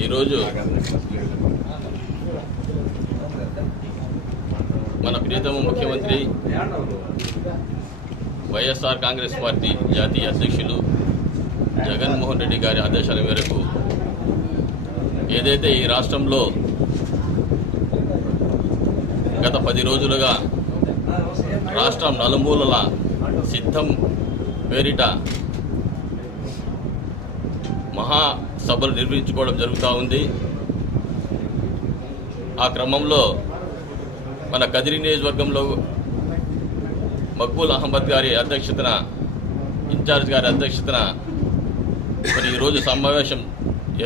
ఈరోజు మన ప్రియతమ ముఖ్యమంత్రి వైఎస్ఆర్ కాంగ్రెస్ పార్టీ జాతీయ అధ్యక్షులు జగన్మోహన్ రెడ్డి గారి ఆదేశాల మేరకు ఏదైతే ఈ రాష్ట్రంలో గత పది రోజులుగా రాష్ట్రం నలుమూలల సిద్ధం పేరిట మహాసభలు నిర్వహించుకోవడం జరుగుతూ ఉంది. ఆ క్రమంలో మన కదిరి నియోజకవర్గంలో మక్బూల్ అహ్మద్ గారి అధ్యక్షతన ఇన్ఛార్జ్ గారి అధ్యక్షతన మరి ఈరోజు సమావేశం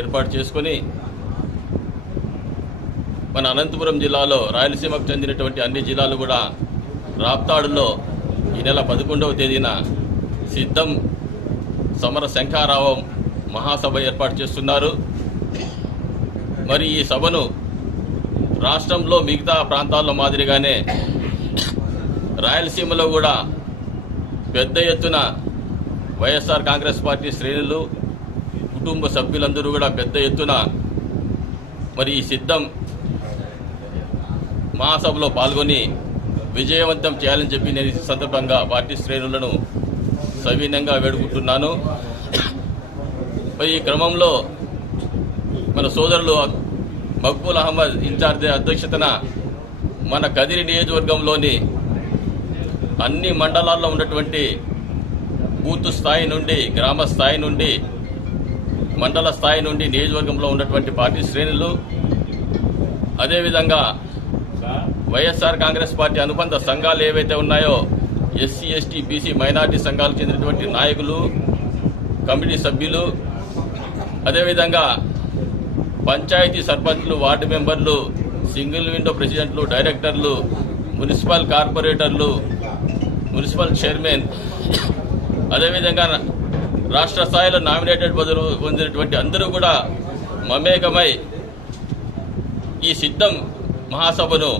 ఏర్పాటు చేసుకొని మన అనంతపురం జిల్లాలో రాయలసీమకు చెందినటువంటి అన్ని జిల్లాలు కూడా రాప్తాడులో ఈ నెల పదకొండవ తేదీన సిద్ధం సమర శంఖారావం మహాసభ ఏర్పాటు చేస్తున్నారు. మరి ఈ సభను రాష్ట్రంలో మిగతా ప్రాంతాల్లో మాదిరిగానే రాయలసీమలో కూడా పెద్ద ఎత్తున వైఎస్ఆర్ కాంగ్రెస్ పార్టీ శ్రేణులు కుటుంబ సభ్యులందరూ కూడా పెద్ద ఎత్తున మరి ఈ సిద్ధం మహాసభలో పాల్గొని విజయవంతం చేయాలని చెప్పి నేను ఈ సందర్భంగా పార్టీ శ్రేణులను సవినయంగా వేడుకుంటున్నాను. ఈ క్రమంలో మన సోదరులు మక్బూల్ అహ్మద్ ఇన్ఛార్జ్ అధ్యక్షతన మన కదిరి నియోజకవర్గంలోని అన్ని మండలాల్లో ఉన్నటువంటి బూత్ స్థాయి నుండి గ్రామ స్థాయి నుండి మండల స్థాయి నుండి నియోజకవర్గంలో ఉన్నటువంటి పార్టీ శ్రేణులు అదేవిధంగా వైఎస్ఆర్ కాంగ్రెస్ పార్టీ అనుబంధ సంఘాలు ఏవైతే ఉన్నాయో ఎస్సీ ఎస్టీ బీసీ మైనార్టీ సంఘాలకు చెందినటువంటి నాయకులు కమిటీ సభ్యులు అదేవిధంగా పంచాయతీ సర్పంచ్లు వార్డు మెంబర్లు సింగిల్ విండో ప్రెసిడెంట్లు డైరెక్టర్లు మున్సిపల్ కార్పొరేటర్లు మున్సిపల్ చైర్మన్ అదేవిధంగా రాష్ట్ర స్థాయిలో నామినేటెడ్ బదులు పొందినటువంటి అందరూ కూడా మమేకమై ఈ సిద్ధం మహాసభను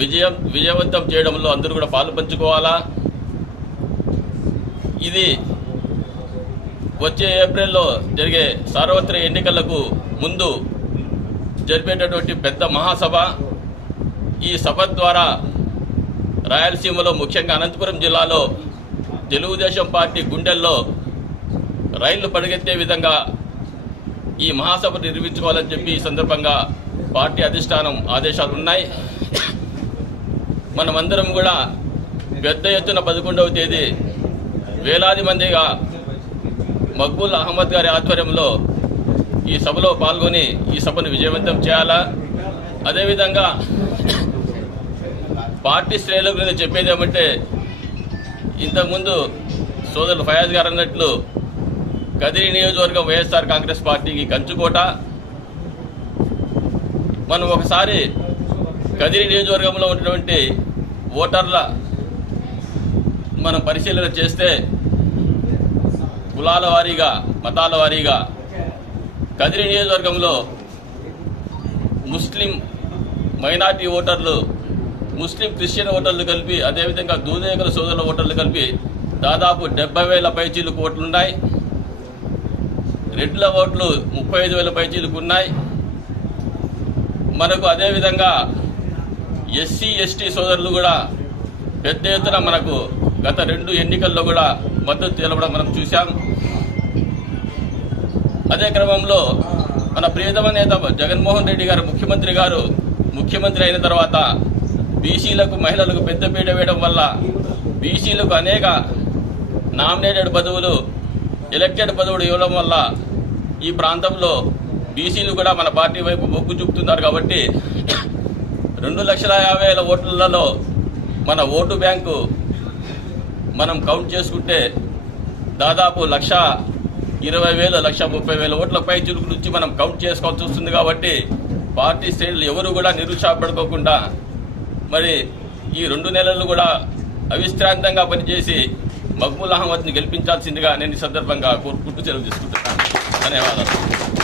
విజయం విజయవంతం చేయడంలో అందరూ కూడా పాలు పంచుకోవాలా? ఇది వచ్చే ఏప్రిల్లో జరిగే సార్వత్రిక ఎన్నికలకు ముందు జరిపేటటువంటి పెద్ద మహాసభ. ఈ సభ ద్వారా రాయలసీమలో ముఖ్యంగా అనంతపురం జిల్లాలో తెలుగుదేశం పార్టీ గుండెల్లో రైళ్ళు పడగెత్తే విధంగా ఈ మహాసభ నిర్వహించుకోవాలని చెప్పి ఈ సందర్భంగా పార్టీ అధిష్టానం ఆదేశాలు ఉన్నాయి మనమందరం కూడా పెద్ద ఎత్తున పదకొండవ తేదీ వేలాది మందిగా మక్బూల్ అహ్మద్ గారి ఆధ్వర్యంలో ఈ సభలో పాల్గొని ఈ సభను విజయవంతం చేయాలా? అదేవిధంగా పార్టీ శ్రేణుల గురించి చెప్పేది ఏమంటే ఇంతకుముందు సోదరులు ఫయాజ్ గారు అన్నట్లు కదిరి నియోజకవర్గం వైఎస్ఆర్ కాంగ్రెస్ పార్టీకి కంచుకోట. మనం ఒకసారి కదిరి నియోజకవర్గంలో ఉన్నటువంటి ఓటర్ల మనం పరిశీలన చేస్తే కులాల వారీగా మతాల వారీగా కదిరి నియోజకవర్గంలో ముస్లిం మైనార్టీ ఓటర్లు ముస్లిం క్రిస్టియన్ ఓటర్లు కలిపి అదేవిధంగా దూదేకల సోదరుల ఓటర్లు కలిపి దాదాపు డెబ్బై వేల పైచీలకు ఓట్లున్నాయి. రెడ్ల ఓట్లు ముప్పై ఐదు వేల పైచీలకు ఉన్నాయి. మనకు అదేవిధంగా ఎస్సీ ఎస్టీ సోదరులు కూడా పెద్ద ఎత్తున మనకు గత రెండు ఎన్నికల్లో కూడా మద్దతు తెలపడం మనం చూశాం. అదే క్రమంలో మన ప్రియతమ నేత జగన్మోహన్ రెడ్డి గారు ముఖ్యమంత్రి గారు ముఖ్యమంత్రి అయిన తర్వాత బీసీలకు మహిళలకు పెద్దపీట వేయడం వల్ల బీసీలకు అనేక నామినేటెడ్ పదవులు ఎలక్టెడ్ పదవులు ఇవ్వడం వల్ల ఈ ప్రాంతంలో బీసీలు కూడా మన పార్టీ వైపు మొగ్గు చూపుతున్నారు కాబట్టి రెండు లక్షల యాభై వేల ఓట్లలో మన ఓటు బ్యాంకు మనం కౌంట్ చేసుకుంటే దాదాపు లక్ష ఇరవై వేలు లక్ష ముప్పై వేల ఓట్ల పై చురుకు నుంచి మనం కౌంట్ చేసుకోవాల్సి వస్తుంది కాబట్టి పార్టీ శ్రేణులు ఎవరు కూడా నిరుత్సాహపడుకోకుండా మరి ఈ రెండు నెలలు కూడా అవిశ్రాంతంగా పనిచేసి మక్బూల్ అహ్మద్ని గెలిపించాల్సిందిగా నేను ఈ సందర్భంగా కోరుకుంటూ సెలవు తీసుకుంటున్నాను. ధన్యవాదాలు.